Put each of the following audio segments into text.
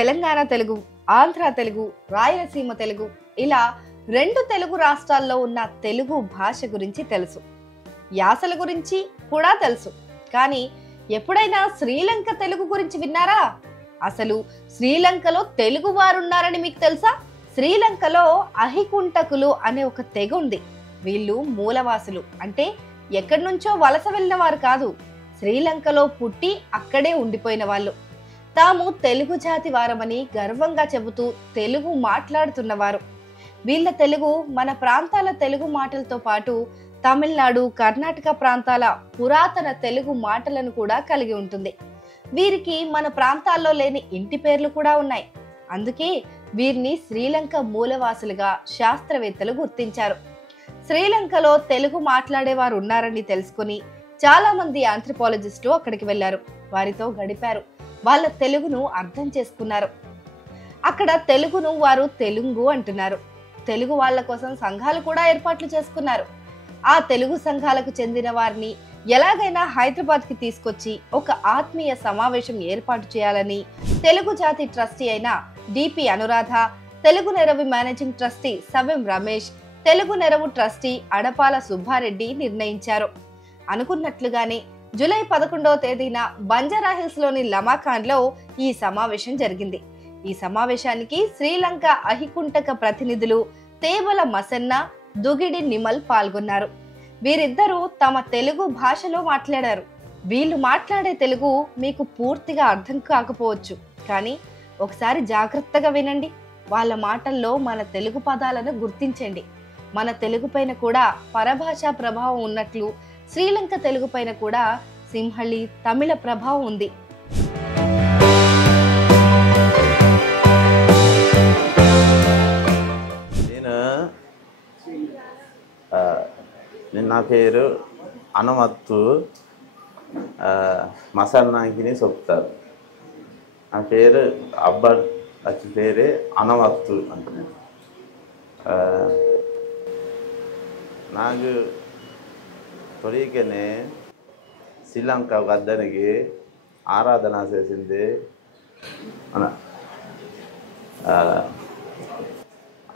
తెలంగాణ తెలుగు, ఆంధ్ర తెలుగు, రాయలసీమ తెలుగు ఇలా రెండు తెలుగు రాష్ట్రాల్లో ఉన్న తెలుగు భాష గురించి తెలుసు. యాసల గురించి కూడా తెలుసు. కానీ ఎప్పుడైనా శ్రీలంక తెలుగు గురించి విన్నారా? అసలు శ్రీలంకలో తెలుగు వారున్నారని మీకు తెలుసా? శ్రీలంకలో అహికుంటకులు అనే ఒక తెగ ఉంది. వీళ్ళు మూలవాసులు, అంటే ఎక్కడి నుంచో వలస వెళ్ళిన వారు కాదు. శ్రీలంకలో పుట్టి అక్కడే ఉండిపోయిన వాళ్ళు. తాము తెలుగు జాతి వారమని గర్వంగా చెబుతూ తెలుగు మాట్లాడుతున్నవారు. వీళ్ళ తెలుగు మన ప్రాంతాల తెలుగు మాటలతో పాటు తమిళనాడు, కర్ణాటక ప్రాంతాల పురాతన తెలుగు మాటలను కూడా కలిగి ఉంటుంది. వీరికి మన ప్రాంతాల్లో లేని ఇంటి పేర్లు కూడా ఉన్నాయి. అందుకే వీరిని శ్రీలంక మూలవాసులుగా శాస్త్రవేత్తలు గుర్తించారు. శ్రీలంకలో తెలుగు మాట్లాడేవారు ఉన్నారని తెలుసుకుని చాలా మంది ఆంథ్రోపాలజిస్టులు అక్కడికి వెళ్లారు. వారితో గడిపారు. వాళ్ళ తెలుగును అర్థం చేసుకున్నారు. అక్కడ తెలుగును వారు తెలుగు అంటున్నారు. తెలుగు వాళ్ళ కోసం సంఘాలు కూడా ఏర్పాట్లు చేసుకున్నారు. ఆ తెలుగు సంఘాలకు చెందిన వారిని ఎలాగైనా హైదరాబాద్ కి తీసుకొచ్చి ఒక ఆత్మీయ సమావేశం ఏర్పాటు చేయాలని తెలుగు జాతి ట్రస్టీ అయిన DP Anuradha, Telugu Neravu managing trustee Savyam Ramesh, Telugu Neravu trustee Adapala Subbareddy నిర్ణయించారు. అనుకున్నట్లుగానే జూలై 11వ తేదీన బంజారాహిల్స్ లోని లమాఖాన్ లో ఈ సమావేశం జరిగింది. ఈ సమావేశానికి శ్రీలంక అహికుంటక ప్రతినిధులు తేవల మసన్న, దుగిడి నిమల్ పాల్గొన్నారు. వీరిద్దరూ తమ తెలుగు భాషలో మాట్లాడారు. వీళ్ళు మాట్లాడే తెలుగు మీకు పూర్తిగా అర్థం కాకపోవచ్చు, కానీ ఒకసారి జాగ్రత్తగా వినండి. వాళ్ళ మాటల్లో మన తెలుగు పదాలను గుర్తించండి. మన తెలుగు పైన కూడా పరభాషా ప్రభావం ఉన్నట్లు శ్రీలంక తెలుగు పైన కూడా సింహళి, తమిళ ప్రభావం ఉంది. నా పేరు అనమత్తు మసాలా నాయకిని చెప్తారు. నా పేరు అబ్బర్ వచ్చి పేరే అనమత్తు అంటే. నాకు తొలికనే శ్రీలంక వద్దనికి ఆరాధన చేసింది.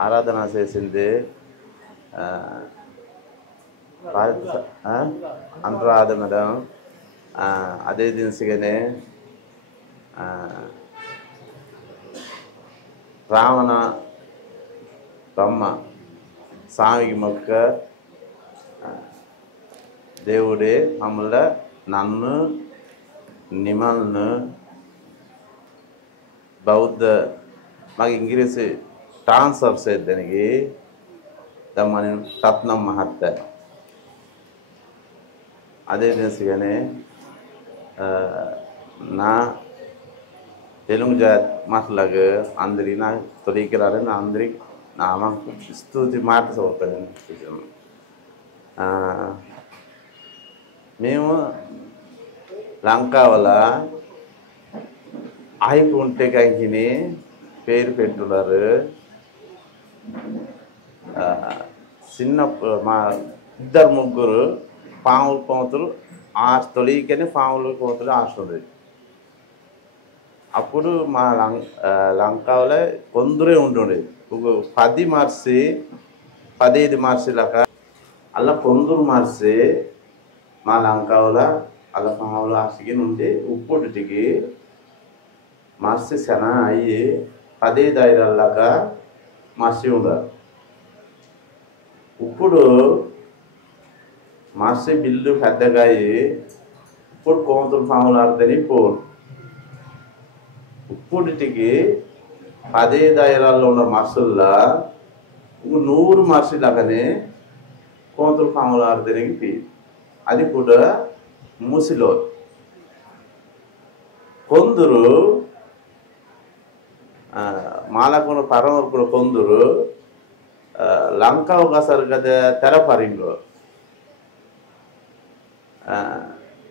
ఆరాధన చేసింది అనురాధ మేడం. అదే దినసిగానే రావణ బ్రహ్మ స్వామికి మొక్క దేవుడే మమ్మల్ని నన్ను నిమల్ను బౌద్ధ మాకు ఇంగ్లీష్ ట్రాన్స్ఫర్ చేయడానికి దమ్మని రత్నం మహత్త. అదే దినసిగానే నా తెలుగు జాతి మాటలాగా అందరి నా తొలికి రాలని అందరికి నా స్తుతి మాట చదువుతాను. మేము లంకావల ఆయికుంటే కంకిని పేరు పెట్టున్నారు. చిన్న మా ఇద్దరు ముగ్గురు పాములు కోతులు తొలికని పాములు కోతులు ఆస్తుంది. అప్పుడు మా లంకాలో కొందరే ఉంటుండేది. 10 మార్చి 15 మార్చి లాగా అలా కొందరు మార్చి మా లంకాలో అలా పాములు ఆసికి నుండి ఉప్పుటికి మార్చి శన అయ్యి 15 ఐరాల్లాగా మార్చి ఉండరు. ఇప్పుడు మార్చి బిల్లు పెద్దగా అయ్యి ఇప్పుడు కోతులు పాములు ఆడితేనే పోరు. ఇప్పుడికి 15 ఐరాల్లో ఉన్న మార్సుల్లో 100 మార్చి లాగానే కోతులు పాములు ఆడితేనే పీ. అది కూడా మూసిలో కొందరు మాలకొండ పరమరు కూడా కొందరు లంక ఒకసారి కదా తెరపరింగో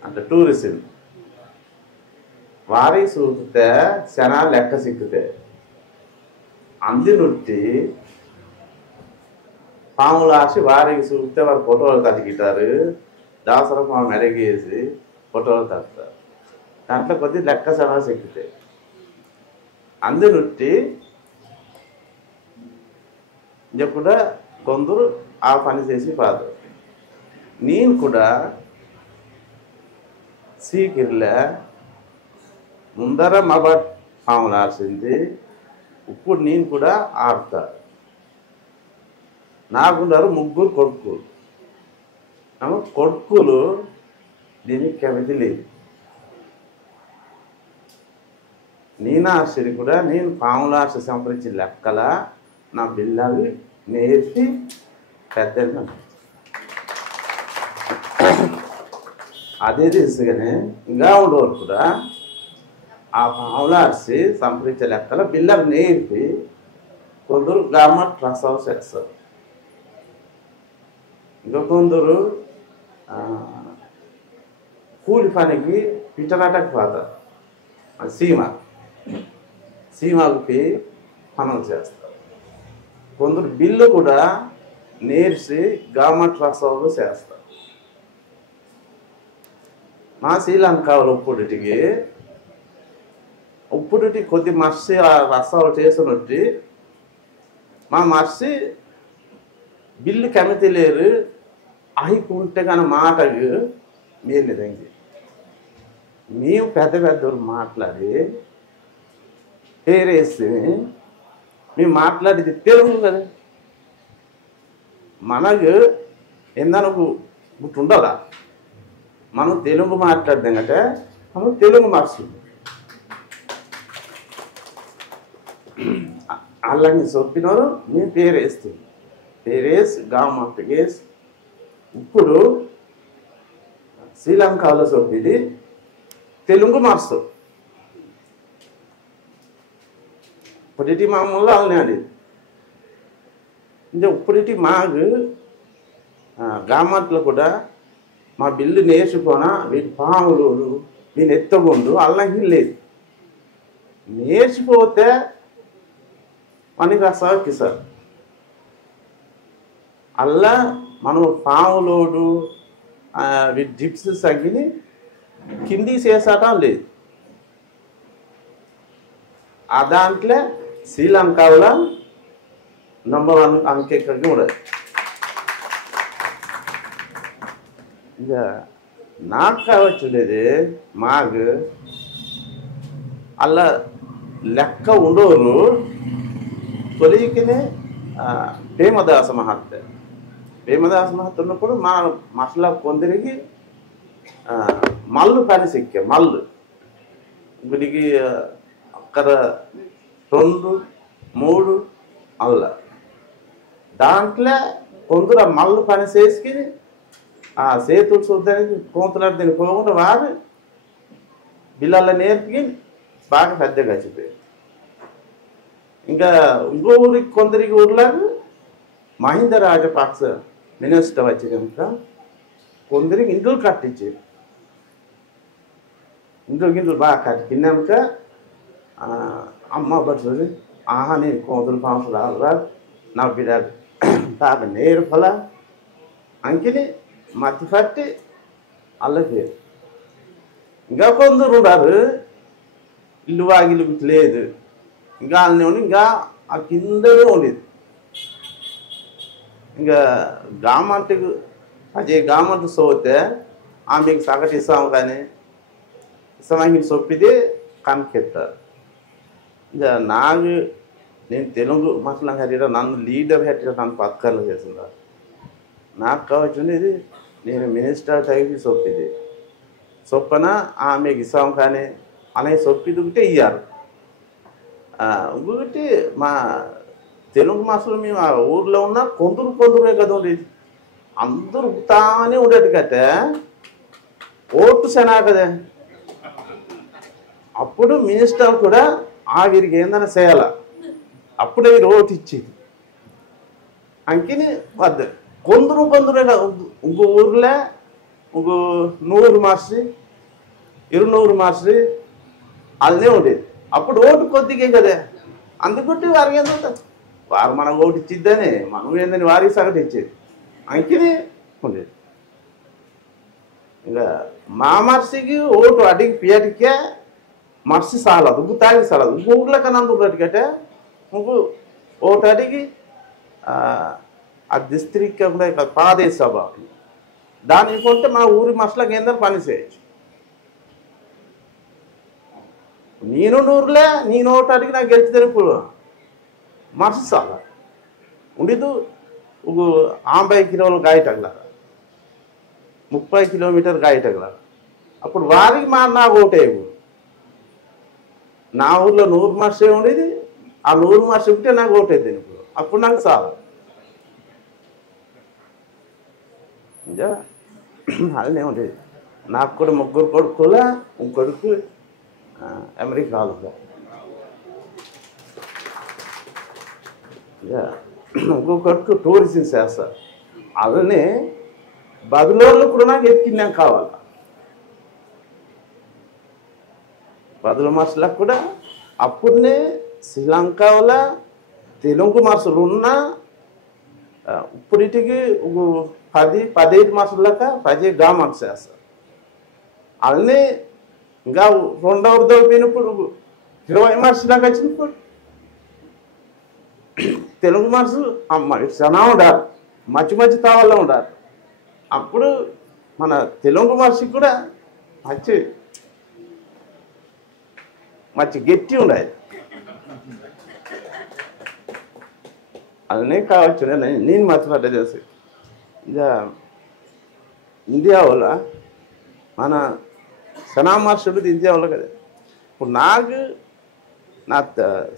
అంటే టూరిజం వారికి చూస్తే శనా లెక్క సిక్కుతే అంది నుట్టి పాములు ఆసి వారికి చూస్తే వారు ఫోటోలు తగ్గిటారు. దాసర పాము మెడగేసి ఫోటోలు తగ్గుతారు. దాంట్లో కొద్ది లెక్క శనా సిక్కుతాయి. అందునుట్టి కూడా కొందరు ఆ పని చేసి పాదు నేను కూడా సీకిర్లే ముందర మగ పాములు ఆర్చింది ఇప్పుడు నేను కూడా ఆడతా నాకున్నారు 3 కొడుకులు కొడుకులు దీనికి కెమితి లేదు నేను ఆర్చని కూడా నేను పాములు ఆర్చ సంప్రదించిన లెక్కల నా బిల్లాలు నేర్చి పెద్ద అదే తెలుసుగానే ఇంకా ఉండేవారు కూడా ఆ పాములు ఆర్చి సంప్రదించే లెక్కల బిల్లకు నేర్పి కొందరు గవర్నమెంట్ ప్రసవం చేస్తారు ఇంకా కొందరు కూలి పనికి పిట్టనాటకు పోతారు సీమకి పనులు చేస్తారు కొందరు బిల్లు కూడా నేర్చి గవర్నమెంట్ ప్రసవాలు చేస్తారు మా శ్రీలంకలో ఉప్పుడికి కొద్ది మర్చి రసాలు చేసినట్టు మా మర్చి బిల్లు కెమితి లేరు అహికుంటే కానీ మాటకు మేలేదండి మేము పెద్దవారు మాట్లాడి పేరేసి మేము మాట్లాడేది తెలుగు కదా మనకు ఎందనకు గుర్తు ఉండాలా మనం తెలుగు మాట్లాడదాం అంటే మనం తెలుగు మార్చుకుంటాం అలాగే చెప్పినారు మేము పేరేస్తుంది పేరేసి గవర్నమెంట్ ఇప్పుడు శ్రీలంకలో చెప్పేది తెలుగు మార్చు ఇప్పటి మామూలు వాళ్ళని అంటే ఇప్పటి మాకు గవర్నమెంట్లో కూడా మా బిల్లు నేర్చుకోనా వీటి పాములు వీని ఎత్తగుండు అల్లకి లేదు నేర్చిపోతే మనకి అసలు సార్ అల్లా మనం పాములోడు వీటి జిప్స్ తగ్గిని కింది చేసటం లేదు ఆ దాంట్లో శ్రీలంకలో నంబర్ 1 అంకెక్కడికి ఉండదు ఇక నాకు కావచ్చులేదు మాకు అలా లెక్క ఉండోరు తొలికినే భీమదాస మహత్య ఉన్నప్పుడు మా మసలా కొందరికి మల్లు పని సిక్కే మల్లు వీడికి అక్కడ 2, 3 అల్ల దాంట్లో కొందరు మల్లు పని చేసి ఆ సేతులు చూడడానికి కోంతులాడు దీన్ని పోకుండా వారు బిల్లాల నేర్పి బాగా పెద్దగా వచ్చిపోయారు ఇంకా ఇంకో ఊరికి కొందరికి ఊర్లకు మహింద రాజపక్ష మినిస్టర్ వచ్చి కనుక కొందరికి ఇండ్లు కట్టించారు ఇండ్లు బాగా కట్టినాక అమ్మ పడుతుంది ఆహా నేను కోతులు పాము రాదురా నా బిడ్డ బాగా నేర్పల అంకిని మతి పట్టి అల్లకి ఇంకా కొందరు ఉన్నారు ఇల్లు వాగిలు లేదు ఇంకా వాళ్ళని ఇంకా ఆ కిందనే ఉండేది ఇంకా గవర్నమెంట్కి అదే గవర్నమెంట్ సోతే ఆమెకు సగటు ఇస్తాము కానీ ఇస్తామని చొప్పిది కనుకెత్తారు ఇంకా నేను తెలుగు మసలా హెట్టిరా నన్ను లీడర్ హెట్టిరా నన్ను పథకాలు చేస్తున్నారు నాకు కావచ్చుండేది నేను మినిస్టర్ తగిలి చొప్పిది చొప్పన ఆమెకు ఇస్తాం కానీ అలాగే చొప్పిదిగితే ఇయ్యారు ఇంకొకటి మా తెలుగు మాసలు మేము ఆ ఊర్లో ఉన్న కొందరే కదా ఉండేది అందరూ తానే ఉండేది కట్టే ఓటు సెనా కదా అప్పుడు మినిస్టర్ కూడా వీరికి ఏందైనా చేయాల అప్పుడే వీరు ఓటు ఇచ్చేది అంకిని వద్దు కొందరే ఇంకో ఊర్లో ఇంకో 100 మార్చి 200 మార్చి వాళ్ళనే ఉండేది అప్పుడు ఓటు కొద్దిగే కదా అందుకుంటే వారికి ఏంటంటే వారు మనం ఓటు ఇచ్చిద్దని మనం ఏందని వారికి సగటు ఇచ్చేది అంకినే ఉండేది ఇంకా మా మర్చికి ఓటు అడిగి పియటికే మర్చి సాలదు ఉగ్గు తాగి సాలదు ఉగ్గు ఊర్లో కన్నా అందుకటే ఉగ్గు ఒకటికి ఆ డిస్ట్రిక్ట్ కూడా పాదేశ సభ దాన్ని కొంటే మన ఊరి మనుషులకు ఏందో పని చేయొచ్చు నేను నూరులే నేను ఒకటికి నాకు గెలిచితే ఇప్పుడు మర్చి సాల ఉండిదు ఉగ్గు 50 కిలోలు గాయటగల 30 కిలోమీటర్ గాయటగల అప్పుడు వారికి నాకు ఓటేవు నా ఊర్లో 100 మర్సే ఉండేది ఆ 100 మర్స ఉంటే నాకు ఓటేది ఇప్పుడు అప్పుడు నాకు చాలు అలానే ఉండేది నాకు కూడా 3 కొడుకుల కొడుకు అమెరికాలో ఇంకో కొడుకు టూరిజం చేస్తారు అలానే బదులోళ్ళు కూడా నాకు ఎత్తుకిన్నాం కావాలి బదుల మనుషులకు కూడా అప్పుడునే శ్రీలంకలో తెలుగు మనుషులు ఉన్న ఇప్పటికి 10-15 మనుషులక 10 గ్రామాలు చేస్తారు అలానే ఇంకా రెండవది పోయినప్పుడు 20 మనుషులకు వచ్చినప్పుడు తెలుగు మనుషులు చాలా ఉండాలి మంచి తావాల్లో ఉండాలి అప్పుడు మన తెలుగు మనిషికి కూడా మంచి గట్టి ఉండాలి అలానే కావచ్చు నేను మర్చిపడ్డా చేసి ఇక ఇండియాలో మన సనామర్షుడు ఇండియాలో కదా ఇప్పుడు నాకు నా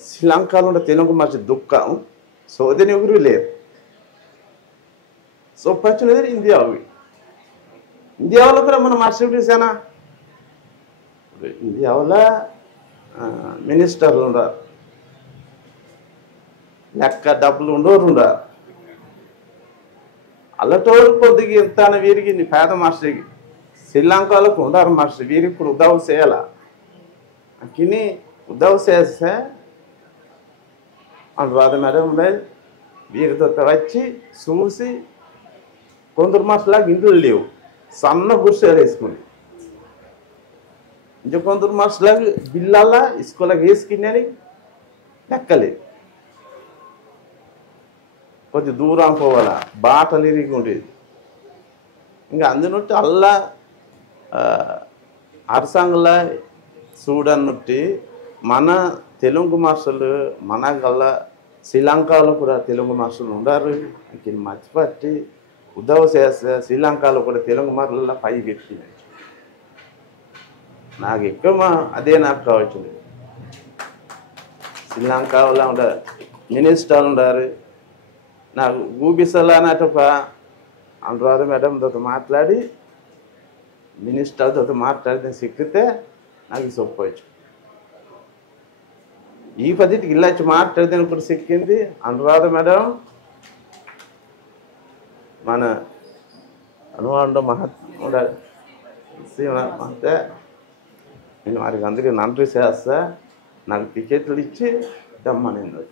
శ్రీలంకలో ఉన్న తెలుగు మనిషి దుఃఖం సోదరి ఎవరు లేరు సో పచ్చినది ఇండియాలో కూడా మన మర్షుడు సేనా ఇండియాలో మినిస్టర్లు ఉండారు లెక్క డబ్బులు ఉండరు అల్లటోళ్ళు కొద్దిగా ఎంత వీరికి పేద మాస్టర్కి శ్రీలంకలకు ఉండారు మాస్టర్ వీరికి ఇప్పుడు ఉద్యోగం చేయాల అక్కిని ఉద్యోగం చేస్తే అనురాధ మేడం ఉండేది వీరితో వచ్చి చూసి కొందరు మాస్టర్లాగా ఇంట్లో లేవు సన్న గుర్సేలు వేసుకుని ఇంకా కొందరు మాస్టర్లాగా బిల్లల్లా ఇసుకలాగా వేసుకుని లెక్కలేదు కొద్ది దూరం పోవాలా బాటలు ఇరిగి ఉండేది ఇంకా అందునుట్టి అల్లా అరసంగలా చూడనుట్టి మన తెలుగు మాస్టర్లు మన గల్లా శ్రీలంకలో కూడా తెలుగు మాస్టర్లు ఉండారు ఇంక మర్చిపట్టి ఉద్యోగం చేస్తే శ్రీలంకలో కూడా తెలుగు మాటలలో పైకి ఎక్కినాయి నాకు ఎక్కువ అదే నాకు కావచ్చు శ్రీలంకలో ఉండ మినిస్టర్లు ఉండారు నాకు ఊబిసలా అన్నట్టు అనురాధ మేడంతో మాట్లాడి మినిస్టర్తో మాట్లాడితే సిక్కితే నాకు సొప్పవచ్చు ఈ పద్ధతికి ఇలా వచ్చి మాట్లాడితే కూడా సిక్కింది అనురాధ మేడం మన అనువాండ మహాత్ముడ నేను వారికి అందుకే నండ్రి చేస్తా నాకు టికెట్లు ఇచ్చి దమ్మనింది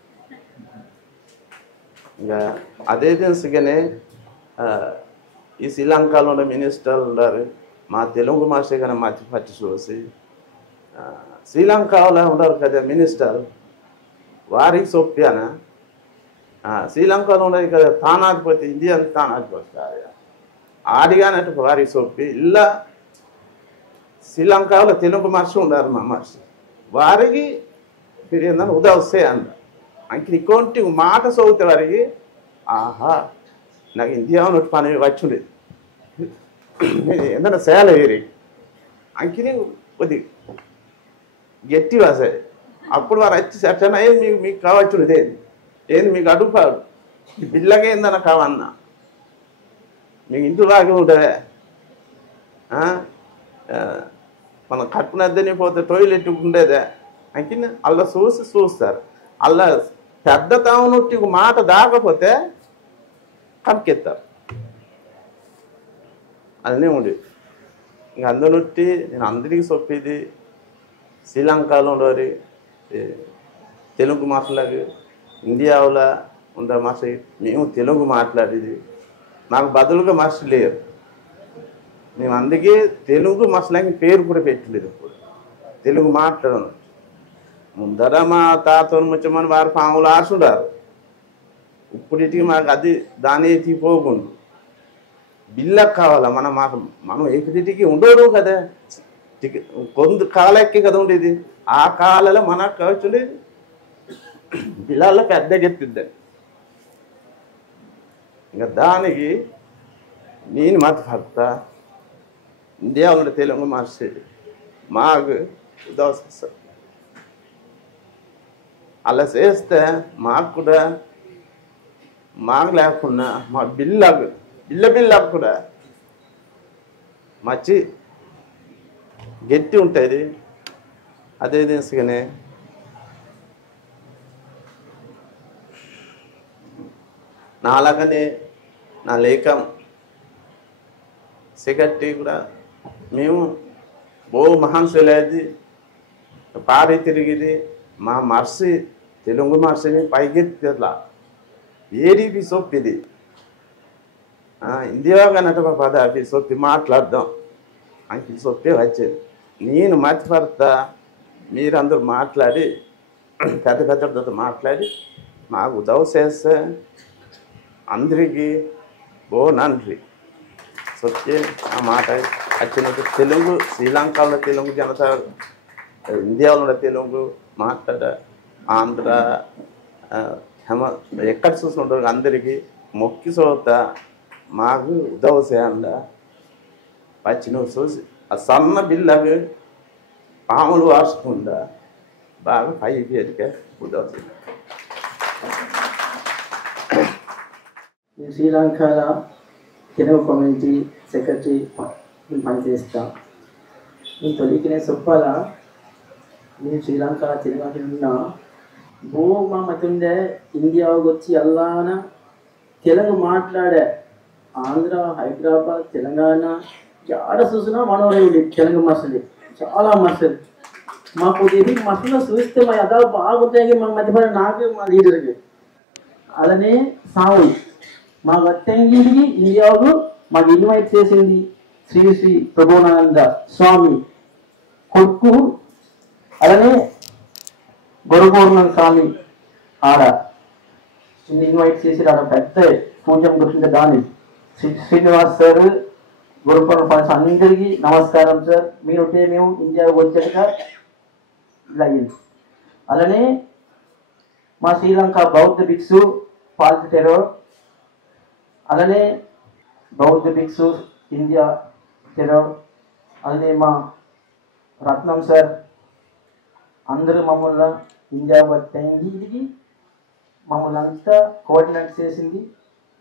ఇంకా అదే తెలుసుగానే ఈ శ్రీలంకలో ఉన్న మినిస్టర్లు ఉన్నారు మా తెలుగు మాస్టర్ కానీ మర్చిపచ్చి చూసి శ్రీలంకలో ఉండరు కదా మినిస్టర్ వారికి సొప్పానా శ్రీలంకలో ఉండదు కదా తానాధిపతి ఇండియన్ తానాధిపతి ఆడిగానట్టు వారికి సొప్పి ఇలా శ్రీలంకలో తెలుగు మనిషి ఉన్నారు మా మనిషి వారికి మీరు ఏంటంటే ఉదవస్తే అంట అంక ఇంకొంటి మాట చదివితే వారికి ఆహా నాకు ఇండియాలో పని వచ్చి ఏంటంటే చేయాలి వీరి అంకిని కొద్ది గట్టి వాసాయి అప్పుడు వారు వచ్చి అట్లా ఏం మీకు కావచ్చు ఏంది మీకు అడుగుపాడు ఈ బిల్లగా ఏందన్నా కావన్నా మీకు ఇంట్లో లాగే ఉంటుంది మనం కట్టుకునేద్దని పోతే టోయిలెట్ ఉండేదే అంకిన అలా చూస్తారు అలా పెద్ద తావునొట్టి మాట దాకపోతే కనకెత్తారు అన్నీ ఉండేది ఇంక అందునొట్టి నేను అందరికీ చెప్పేది శ్రీలంకలో ఉండేది తెలుగు మాట్లాడి ఇండియాలో ఉండే మాస మేము తెలుగు మాట్లాడేది నాకు బదులుగా మాస్టర్ లేరు మేము అందుకే తెలుగు మసలాకి పేరు కూడా పెట్టలేదు ఇప్పుడు తెలుగు మాట్లాడను. ముందర మా తాతను ముచ్చమని వారు పాములు ఆడుతుంటారు. ఇప్పటికి మాకు అది దాని తీపోకుండా బిల్లకు కావాలా మనం ఎక్కడికి ఉండడు కదా, కొంత కాలెక్కి కదా ఉండేది. ఆ కాలలో మనకు కావచ్చుండేది బిల్లాల్లో పెద్ద గెత్తిద్దాం. ఇంకా దానికి నేను మతపడత దేవుడు తెలుగు మార్చేది మాకు దోషం. అలా చేస్తే మాకు లేకుండా మా బిల్లకు కూడా మంచి గట్టి ఉంటుంది. అదే దిశగానే నాలాగనే నా లేఖం సెక్రటరీ కూడా మేము మహాన్సులేది పారి తిరిగిది మా మర్సి తెలుగు మర్సిని పైకెత్తిలా ఏడీపీ సొప్పిది ఇండియాగా నటమ పద అవి సొప్పి మాట్లాడదాం అంకి సొప్పి వచ్చేది. నేను మతిపడతా మీరందరూ మాట్లాడి పెద్ద పెద్దతో మాట్లాడి మాకు ఉదవ చేస్తే అందరికీ నండ్రి సొచ్చి ఆ మాట వచ్చినట్టు తెలుగు శ్రీలంకలో తెలుగు జనత ఇండియాలో తెలుగు మాట్లాడ ఆంధ్ర ఎక్కడ చూస్తుంటారు అందరికీ మొక్కి చోత మాకు ఉదవ చేయండ పచ్చిన చూసి ఆ సన్న బిల్లకు పాములు వార్చకుండా బాగా పైకి ఎదికే ఉదవ చేయాలి. శ్రీలంకలో తెలుగు కమ్యూనిటీ సెక్రటరీ పనిచేస్తా. ఈ తొలికి నేను చెప్పాలా, నేను శ్రీలంకలో తెలుగు ఉన్నా మా మతుండే ఇండియాకి వచ్చి అల్లాన తెలుగు మాట్లాడే ఆంధ్ర హైదరాబాద్ తెలంగాణ ఆడ చూసినా మనోడే ఉండే తెలుగు మసలి చాలా మసలు మాకు ఇది మసలు చూస్తే మా యథా బాగుంటాయి. మా మధ్యపడ నాకు మా లీడర్కి అలానే సాగు మా వట్టంగిరికి ఇండియాకు మాకు ఇన్వైట్ చేసింది శ్రీ శ్రీ ప్రభానంద స్వామి కొడుకు. అలానే గొరగోర్ణ స్వామి ఆడ ఇన్వైట్ చేసి ఆడ పెద్ద పూజం గుర్తుండే దాని శ్రీనివాస్ సార్ గొరగోర్ణ ఫండ్స్ అందరికీ నమస్కారం సార్. మీరుంటే మేము ఇండియాకు వచ్చాక ఇలా అయింది. అలానే మా శ్రీలంక బౌద్ధ భిక్షు పాల్చి టెరర్, అలానే బౌద్ధ భిక్షు ఇండియా టెరర్, అలానే మా రత్నం సార్ అందరూ మమ్మల్ని ఇండియా బట్టి మమ్మల్ని అంతా కోఆర్డినేట్ చేసింది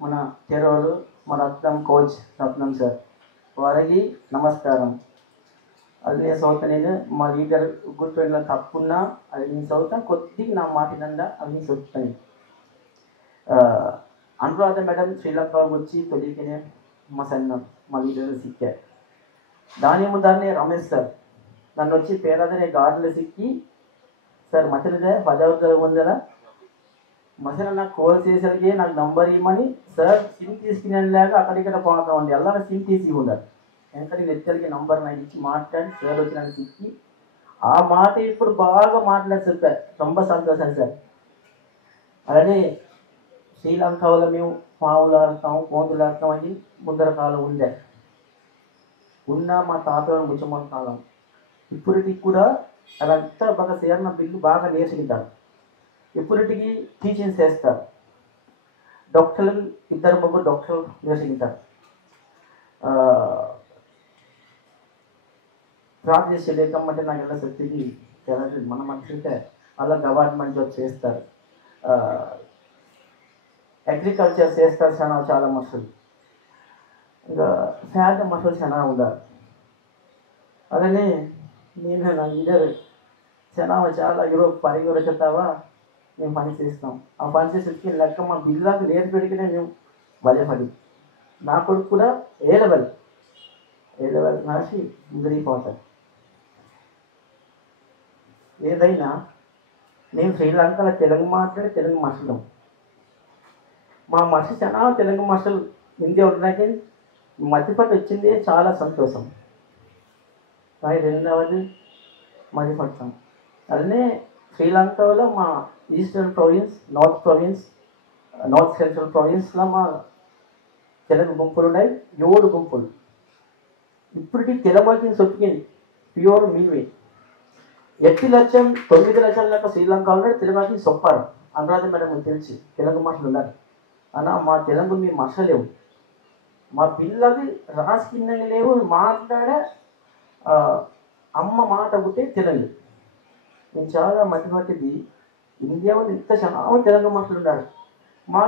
మన టెరర్ మన రత్నం కోచ్ రత్నం సార్, వారికి నమస్కారం. అది నేను చదువుతా, నేను మా లీడర్ గుర్తుపెట్టిన తప్పున్నా అది నేను చదువుతా కొద్దిగా నా మాటినండా అవి నేను చదువుతాను. అనురాధ మేడం శ్రీలంక వచ్చి తొలికినే మా సన్న మా లీడర్ సిక్కారు. దాని ముందరనే రమేష్ సార్ నన్ను వచ్చి పేరాదనే గార్డులు సిక్కి సార్ మసలిదే 10వ ముందర మసలు నాకు కాల్ చేసరికి నాకు నంబర్ ఇవ్వమని సార్ సిమ్ తీసుకునేలాగా అక్కడిక్కడ పోతామండి ఎలా సిమ్ తీసి ఉండాలి. ఎందుకంటే వ్యక్తులకి నంబర్ నాకు ఇచ్చి మాట్లాడి సార్ వచ్చి నన్ను సిక్కి ఆ మాట ఇప్పుడు బాగా మాట్లాడారు సార్, రొంబ సంతోషం సార్. అలానే శ్రీలంకలో మేము పావులు ఆడతాం కోతులు ఆడతాం అని ముందర కాలం ఉండే ఉన్న మా తాతలను ముచ్చమని కాలం ఇప్పటికి కూడా అదంతా బాగా సేరణ బిల్లు బాగా నేర్చుకుంటారు. ఇప్పటికి టీచింగ్ చేస్తారు. డాక్టర్లు 2-3 డాక్టర్లు నేర్చుకుంటారు. ప్రార్థన చేసే లేకమ్మంటే నాకు ఎలా శక్తికి తెలట్లేదు. మనం అనుకుంటే అలా గవర్నమెంట్ జాబ్ చేస్తారు, అగ్రికల్చర్ చేస్తారు. చాలా మనుషులు ఇంకా ఫ్యాట్ మనుషులు చాలా ఉండాలి. అలానే నేను నా లీడర్ చాలా యూరోప్ పరిగణ చెప్తావా మేము పని చేస్తాం. ఆ పని చేసేకి లెక్క మా బిల్లాకు రేటు పెడిగినే మేము బలపడి నా కొడుకు కూడా ఏ లెవెల్ రాసి ముదిరిపోతారు. ఏదైనా నేను శ్రీలంకలో తెలుగు మాట్లాడి తెలుగు మసలం మా మనిషి చాలా తెలుగు మనుషులు ఇండియా ఉంటున్నాకే మధ్యపట్టు వచ్చింది చాలా సంతోషం. కానీ రెండవది మర్చిపోతాం. అలానే శ్రీలంకలో మా ఈస్టర్న్ ప్రావిన్స్, నార్త్ సెంట్రల్ ప్రావిన్స్లో మా తెలుగు గుంపులు ఉన్నాయి, 7 గుంపులు. ఇప్పటికీ తెలుగుకి సొప్పింది ప్యూర్ మీవే. 8 లక్షలు 9 లక్షల లెక్క శ్రీలంక ఉన్నాడు, తెలుగుకి సొప్పారు. అనురాధ మేడం తెలిసి తెలుగు మాటలు ఉన్నారు అన్న, మా తెలుగు మీ మసలేవు, మా పిల్లకి రాసుకున్నవి లేవు, మాట్లాడే అమ్మ మాట ఒకటే తెలుగు. నేను చాలా మధ్యమట్టిది ఇండియా వాళ్ళు ఇంత చాలా తెలుగు మాటలు ఉన్నారు. మా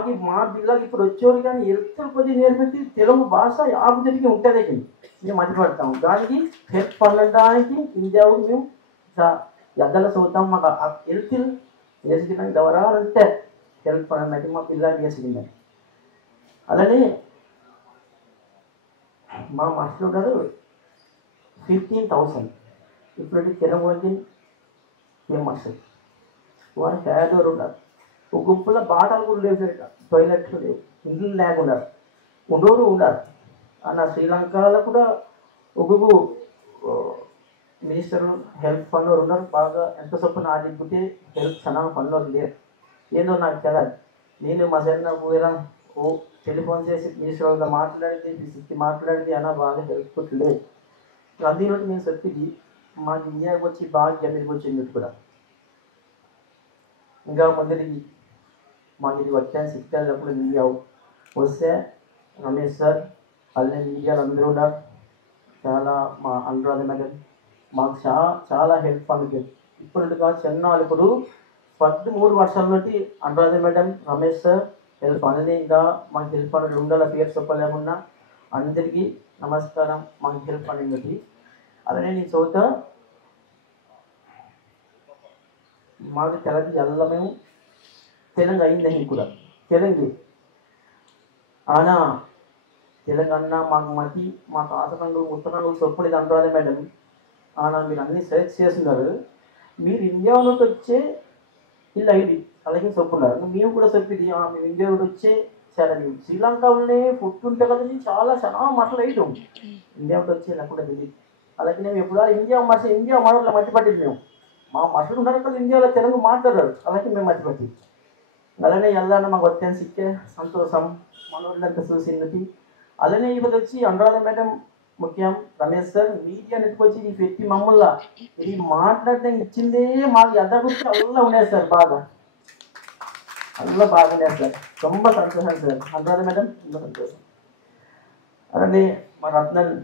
పిల్లలకి ఇప్పుడు వచ్చేవారు కానీ ఎత్తు కొద్దిగా నేర్పెట్టి తెలుగు భాష యాభై తిరిగి ఉంటుంది. మేము మధ్యపడతాము దానికి హెల్ప్ పొందడానికి ఇండియాకు మేము ఎద్దల చూద్దాం. మాకు హెల్త్ నేర్చుకోవడానికి ఎవరంటే హెల్ప్ పొందడానికి మా పిల్లలు నేర్చుకుందని. అలానే మా మాస్టర్ ఉన్నారు 15,000. ఇప్పుడు తెలుగుకి ఫేమస్. వారు పేదవారు ఉన్నారు. ఒక గుంపులో బాటలు కూడా లేవు, టాయిలెట్లు లేవు, ఇండ్లు లేకున్నారు, ఉండోరు ఉన్నారు అన్న. శ్రీలంకలో కూడా ఒక్కొక్క మినిస్టర్ హెల్త్ ఫండ్ ఉన్నారు. బాగా ఎంత చొప్పున ఆడిపోతే హెల్త్ చాలా ఫండ్ లేరు. ఏదో నాకు తెలియదు. నేను మా సైడ్ పోయినా టెలిఫోన్ చేసి మినిస్టర్ వాళ్ళతో మాట్లాడింది అన్న బాగా హెల్ప్ లేదు. అందులో నేను చెప్పింది మాకు ఇండియాకి వచ్చి బాగా అమెరికా వచ్చింది కూడా. ఇంకా మందికి మాకు ఇది వచ్చాను సిక్స్టప్పుడు ఇండియా వస్తే రమేష్ సార్ అలానే మీడియాలో అందరూ ఉన్నారు. చాలా మా అనురాధ మేడం మాకు చాలా హెల్ప్ అందుతుంది. ఇప్పుడు కాదు చెన్నాలు ఇప్పుడు 13 వర్షాల నుండి Anuradha madam, Ramesh sir help అనేది. ఇంకా మాకు హెల్ప్ అనేది ఉండాలి, పేరు చెప్పలేకున్నా అందరికీ నమస్కారం. మాకు హెల్ప్ అనేది అలానే నేను చదువుతా మాకు తెలంగాణ ఎలా మేము తెలంగాణ అయిందని కూడా తెలుగు ఆనా తెలంగాణ మాకు మతి మా తాతకంగా ఉత్తరంగా చొప్పుడేది అనురాధ మేడం. ఆనా మీరు అన్నీ సెలెక్ట్ చేస్తున్నారు, మీరు ఇండియా నుండి వచ్చే ఇలా అయింది అలాగే చెప్పున్నారు. మేము కూడా చెప్పింది మేము ఇండియా నుండి వచ్చే సరే మేము శ్రీలంకలోనే ఫుడ్ ఉంటే కదా చాలా మాటలు వేయటం ఇండియా నుండి వచ్చే నాకు కూడా తెలియదు. అలాగే మేము ఎప్పుడు ఇండియా మాటలు మర్చిపట్టింది. మేము మా మనుషులు ఉన్నారు కదా ఇండియాలో తెలుగు మాట్లాడారు, అలాగే మేము మర్చిపట్టి. అలానే వెళ్ళాలని మాకు వచ్చాను సిక్కే సంతోషం మనోళ్ళంతా చూసింది. అలానే ఇప్పుడు వచ్చి అనురాధ మేడం ముఖ్యం, రమేష్ సార్ మీడియా నెట్టుకొచ్చి ఈ పెట్టి మమ్మల్ని ఇది మాట్లాడడం ఇచ్చిందే మాకు ఎంత గురించి అల్లా ఉండేది సార్, బాగా బాగుండేది సార్. ரொம்ப సంతోషం సార్. అనురాధ మేడం ரொம்ப సంతోషం. అలానే మా రత్నన్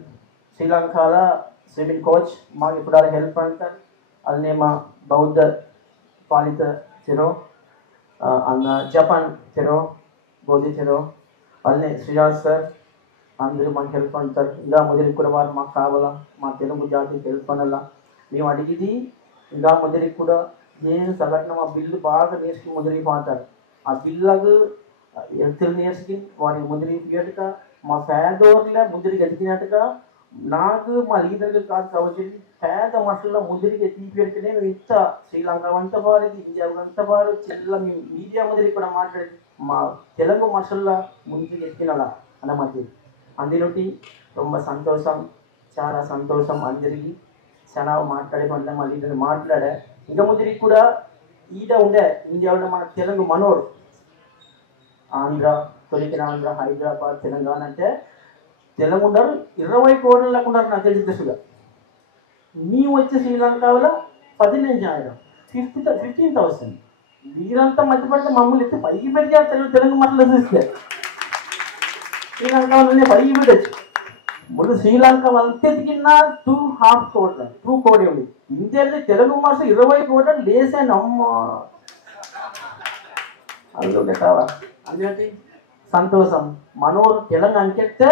శ్రీలంకలో స్విమ్మింగ్ కోచ్ మాకు ఇప్పుడు హెల్ప్ అంటారు. అలానే మా బౌద్ధ పాలిత చెరో అన్న జపాన్ చెరో బోధి చెరో అలానే శ్రీరాజ్ సార్ అందరూ మాకు హెల్ప్ అంటారు. ఇంకా మొదటికి కూడా వారు మాకు కావాలా, మా తెలుగు జాతికి హెల్ప్ అనలా మేము అడిగిది. ఇంకా మొదటికి కూడా నేను సగటున మా బిల్లు బాగా నేర్చుకుని మొదటికి పోతారు. ఆ బిల్లకు ఎత్తులు నేర్చుకుని వారికి మొదటికి పీయట్టుగా మా పేదోర్లే ముందరికి ఎదిగినట్టుగా నాకు మా లీడర్లు కాదు కాబట్టి పేద మనుషుల్లో ముందరికి తీపిడితేనే మేము ఇంత శ్రీలంక అంత వారికి ఇండియా అంత వారు చిల్ల మేము మీడియా ముందరికి కూడా మాట్లాడి మా తెలుగు మనుషుల్లో ముందుకు ఎత్తినలా అన్నమాట. అందులోటి ரொம்ப సంతోషం, చాలా సంతోషం. అందరికీ చాలా మాట్లాడే పనులు మా లీడర్ మాట్లాడా. ఇంకా ముందరికి కూడా ఈడ ఉండే ఇండియాలో మన తెలుగు మనోడు ఆంధ్ర తొలికిన ఆంధ్ర హైదరాబాద్ తెలంగాణ అంటే తెలుగు ఉన్నారు 20 కోట్ల లేకుండా ఉన్నారు నాకు తెలిసి దృష్టిగా. మేము వచ్చే శ్రీలంకలో 15,000 వీరంతా మధ్యపడితే మమ్మల్ని ఎత్తి పైకి పెరిగారు తెలుగు మాటలు చూస్తే. శ్రీలంకలోనే పైకి పెట్టచ్చు. ముందు శ్రీలంక అంతే ఎదిగిన 2.5 కోట్ల 2 కోడి ఉంది. ఇండియాలో తెలుగు భాష 20 కోట్ల లేసాను అమ్మ అందులో కావా. అందుకే సంతోషం మనోరు తెలంగాణ అంకెత్తే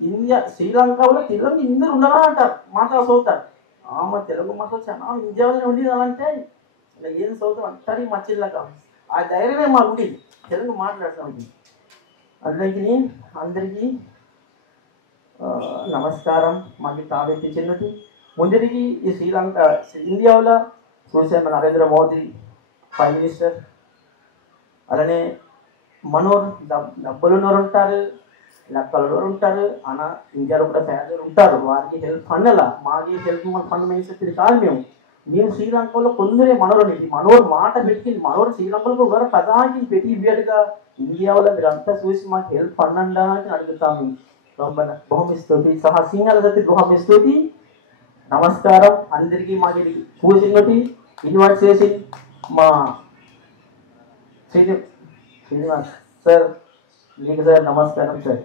ఇండియా శ్రీలంకలో తెలుగు ఇందరు ఉండాలా అంటారు, మాటలు చదువుతారు. మా తెలుగు మాట చాలా ఇండియాలోనే ఉండేది అలాంటే ఇలా ఏం చదువుతాం అంటారు మా చిల్లక. ఆ ధైర్యమే మాకు ఉండేది, తెలుగు మాట్లాడుతూ ఉంటుంది. అందుకే అందరికీ నమస్కారం. మాకు తాబెత్తి చిన్నది ముందరికి ఈ శ్రీలంక ఇండియాలో చూసే మన నరేంద్ర మోదీ ప్రైమ్ మినిస్టర్, అలానే మనోరు డబ్బులున్నోరు ఉంటారు, లెక్కలు ఉంటారు, అన్న ఇండియాలో కూడా పేదలు ఉంటారు. వారికి హెల్ప్ ఫండ్ అలా మాకు హెల్ప్ ఫండ్ మేము చెప్పేది కాదు. మేము నేను శ్రీలంకలో కొందరే మనోరు ఇది మనోరు మాట పెట్టింది మనోరు శ్రీలంకలో కూడా ప్రధానికి పెట్టి ఇవ్వడుగా ఇండియాలో మీరు అంతా చూసి మాకు హెల్ప్ అన్నండా అని అడుగుతాము బహుమిస్తుంది సహా సింగాల సతి బహుమిస్తుంది నమస్కారం అందరికీ మాకు పూజనోటి ఇన్వైట్ చేసి మా శ్రీనివాస్ సార్ మీకు సార్ నమస్కారం సార్